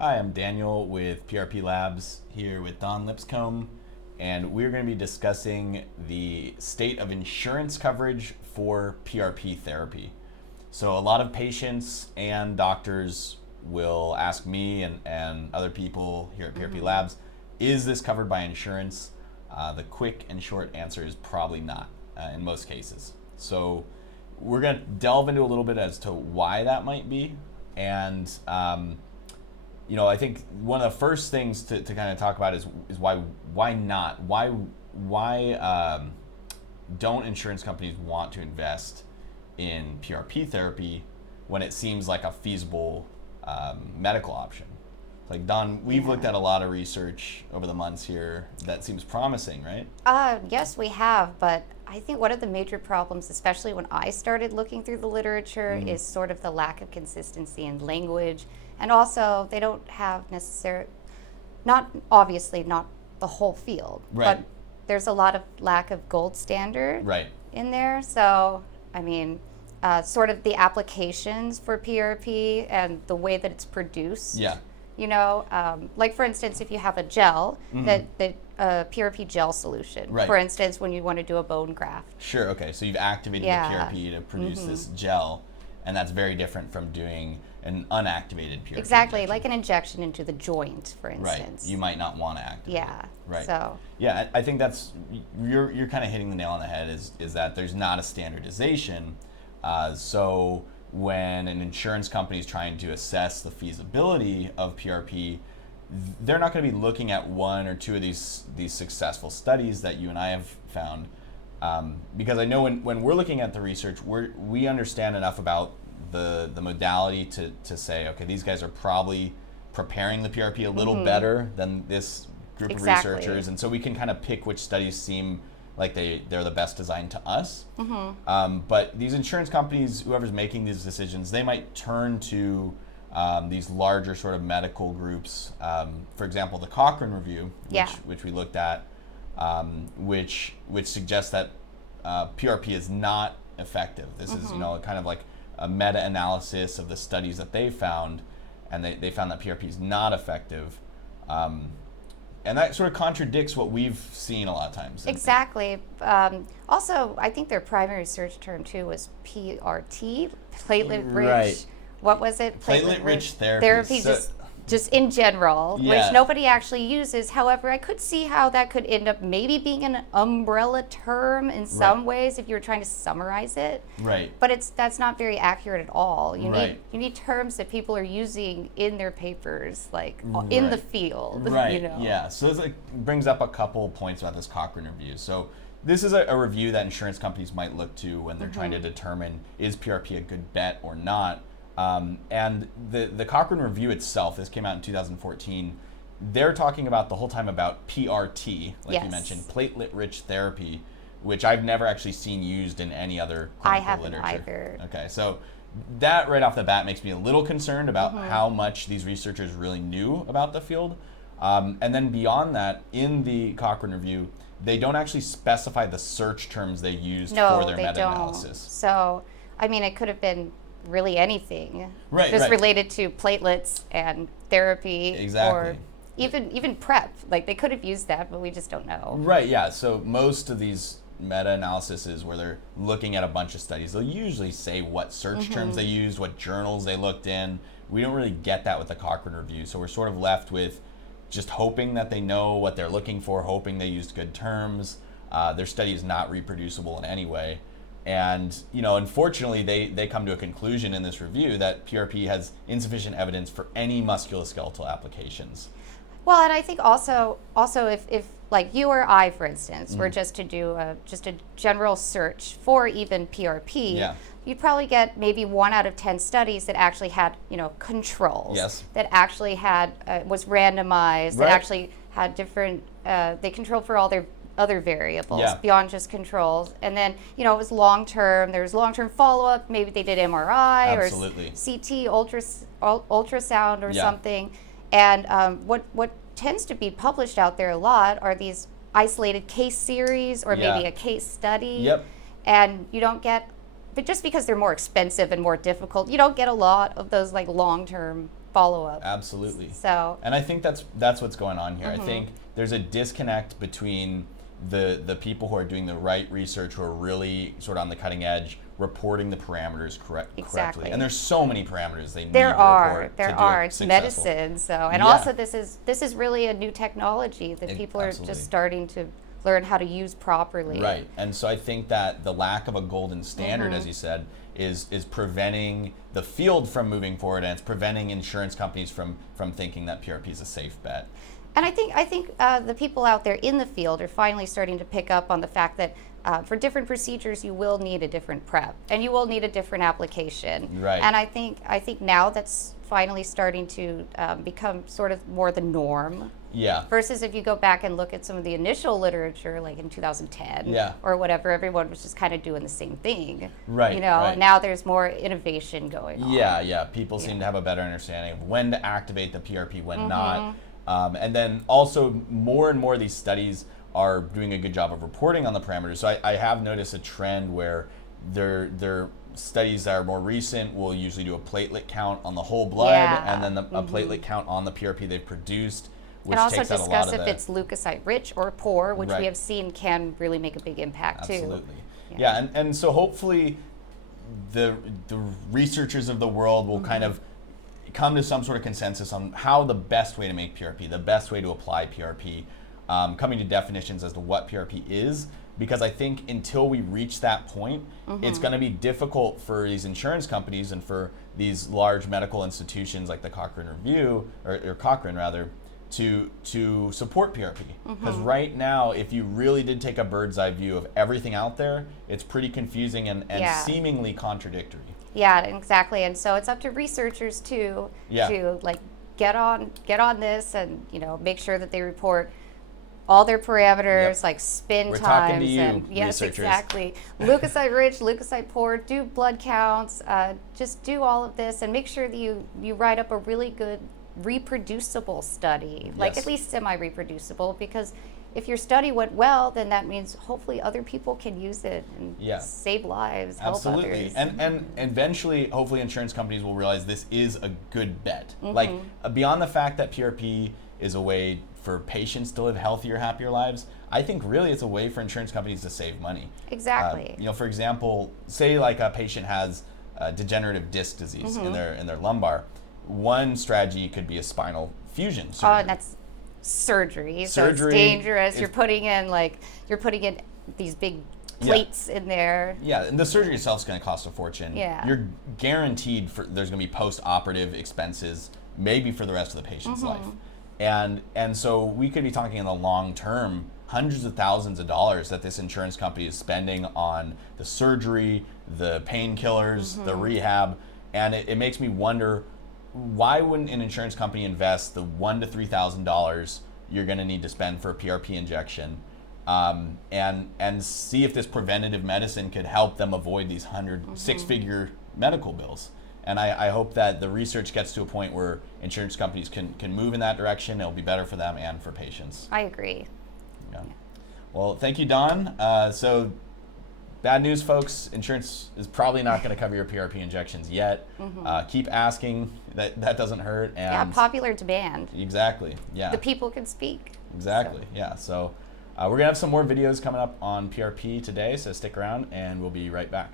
Hi, I'm Daniel with PRP Labs here with Don Lipscomb, and we're going to be discussing the state of insurance coverage for PRP therapy. So a lot of patients and doctors will ask me and other people here at PRP Labs, is this covered by insurance? The quick and short answer is probably not in most cases. So we're going to delve into a little bit as to why that might be, and I think one of the first things to kind of talk about is why not? Why don't insurance companies want to invest in PRP therapy when it seems like a feasible medical option? Like, Don, we've looked at a lot of research over the months here that seems promising, right? Yes, we have, but I think one of the major problems, especially when I started looking through the literature, is sort of the lack of consistency in language. And also, they don't have not the whole field, Right. but there's a lot of lack of gold standard in there. So, I mean, sort of the applications for PRP and the way that it's produced. Yeah. Like for instance, if you have a gel, that PRP gel solution, for instance, when you want to do a bone graft. Sure, okay, so you've activated the PRP to produce this gel, and that's very different from doing an unactivated PRP Exactly, injection. like an injection into the joint, for instance. Right, you might not want to activate it. Right. So. Yeah, I think that's, you're kind of hitting the nail on the head, is that there's not a standardization. So when an insurance company is trying to assess the feasibility of PRP, they're not going to be looking at one or two of these successful studies that you and I have found, because I know when we're looking at the research, we understand enough about the modality to say, okay, these guys are probably preparing the PRP a little better than this group of researchers, and so we can kind of pick which studies seem like they're the best designed to us. But these insurance companies, whoever's making these decisions, they might turn to these larger sort of medical groups. For example, the Cochrane review, which we looked at, which suggests that PRP is not effective. This is kind of like a meta-analysis of the studies that they found, and they found that PRP is not effective. And that sort of contradicts what we've seen a lot of times. Exactly. Also, I think their primary search term too was PRT, platelet rich. Right. What was it? Platelet rich therapy. Just in general, which nobody actually uses. However, I could see how that could end up maybe being an umbrella term in some ways if you were trying to summarize it. Right. But that's not very accurate at all. You need terms that people are using in their papers, like in the field. Right. Yeah. So this brings up a couple points about this Cochrane review. So this is a review that insurance companies might look to when they're trying to determine, is PRP a good bet or not. And the Cochrane review itself, this came out in 2014, they're talking about the whole time about PRT, like you mentioned, platelet-rich therapy, which I've never actually seen used in any other clinical literature. I haven't either. Okay, so that right off the bat makes me a little concerned about how much these researchers really knew about the field. And then beyond that, in the Cochrane review, they don't actually specify the search terms they used for their meta-analysis. So, I mean, it could have been really anything related to platelets and therapy, or even PrEP. Like, they could have used that, but we just don't know. Right, yeah. So most of these meta-analyses where they're looking at a bunch of studies, they'll usually say what search terms they used, what journals they looked in. We don't really get that with the Cochrane review, so we're sort of left with just hoping that they know what they're looking for, hoping they used good terms. Their study is not reproducible in any way. And, unfortunately, they come to a conclusion in this review that PRP has insufficient evidence for any musculoskeletal applications. Well, and I think also if like you or I, for instance, were just to do a general search for even PRP, you'd probably get maybe 1 out of 10 studies that actually had, controls. That actually had, was randomized, that actually had different, they controlled for all their other variables beyond just controls. And then, it was long-term. There was long-term follow-up. Maybe they did MRI or CT, ultrasound or something. And what tends to be published out there a lot are these isolated case series or maybe a case study. And you don't get, but just because they're more expensive and more difficult, you don't get a lot of those like long-term follow-up. Absolutely. So, and I think that's what's going on here. I think there's a disconnect between the people who are doing the right research, who are really sort of on the cutting edge, reporting the parameters correctly. And there's so many parameters they need to report. There are. It's medicine. So, and also this is really a new technology that people are just starting to learn how to use properly. Right. And so I think that the lack of a golden standard, as you said, is preventing the field from moving forward, and it's preventing insurance companies from thinking that PRP is a safe bet. And I think the people out there in the field are finally starting to pick up on the fact that for different procedures you will need a different prep and you will need a different application. Right. And I think now that's finally starting to become sort of more the norm. Yeah. Versus if you go back and look at some of the initial literature, like in 2010 or whatever, everyone was just kind of doing the same thing. Right. You know, now there's more innovation going on. Yeah. People seem to have a better understanding of when to activate the PRP, when not. And then also more and more of these studies are doing a good job of reporting on the parameters. So I have noticed a trend where their studies that are more recent will usually do a platelet count on the whole blood and then a platelet count on the PRP they've produced. And also discuss if it's leukocyte rich or poor, which we have seen can really make a big impact too. Absolutely. Yeah, and so hopefully the researchers of the world will kind of come to some sort of consensus on how the best way to make PRP, the best way to apply PRP, coming to definitions as to what PRP is, because I think until we reach that point, it's going to be difficult for these insurance companies and for these large medical institutions like the Cochrane Review, or Cochrane rather, to support PRP. Because right now, if you really did take a bird's eye view of everything out there, it's pretty confusing and seemingly contradictory. Yeah, exactly. And so it's up to researchers to like get on this and make sure that they report all their parameters, like spin We're times, talking to you, and yes, researchers. exactly. Leukocyte rich, leukocyte poor. Do blood counts. Just do all of this and make sure that you write up a really good reproducible study, like at least semi-reproducible, because if your study went well, then that means hopefully other people can use it and save lives, help others. And eventually, hopefully insurance companies will realize this is a good bet. Like, beyond the fact that PRP is a way for patients to live healthier, happier lives, I think really it's a way for insurance companies to save money. Exactly. For example, say like a patient has degenerative disc disease in their lumbar. One strategy could be a spinal fusion surgery. Oh, and that's surgery. So it's dangerous. You're putting in these big plates in there. Yeah, and the surgery itself is going to cost a fortune. Yeah. You're guaranteed there's going to be post-operative expenses, maybe for the rest of the patient's life. And so we could be talking in the long term, hundreds of thousands of dollars that this insurance company is spending on the surgery, the painkillers, the rehab, and it makes me wonder, why wouldn't an insurance company invest the $1,000 to $3,000 you're going to need to spend for a PRP injection, and see if this preventative medicine could help them avoid these six-figure medical bills? And I hope that the research gets to a point where insurance companies can move in that direction. It'll be better for them and for patients. I agree. Yeah. Well, thank you, Dawn. So, bad news, folks. Insurance is probably not going to cover your PRP injections yet. Keep asking. That doesn't hurt. And popular demand. Exactly. Yeah. The people can speak. Exactly. So. Yeah. So, we're going to have some more videos coming up on PRP today, so stick around, and we'll be right back.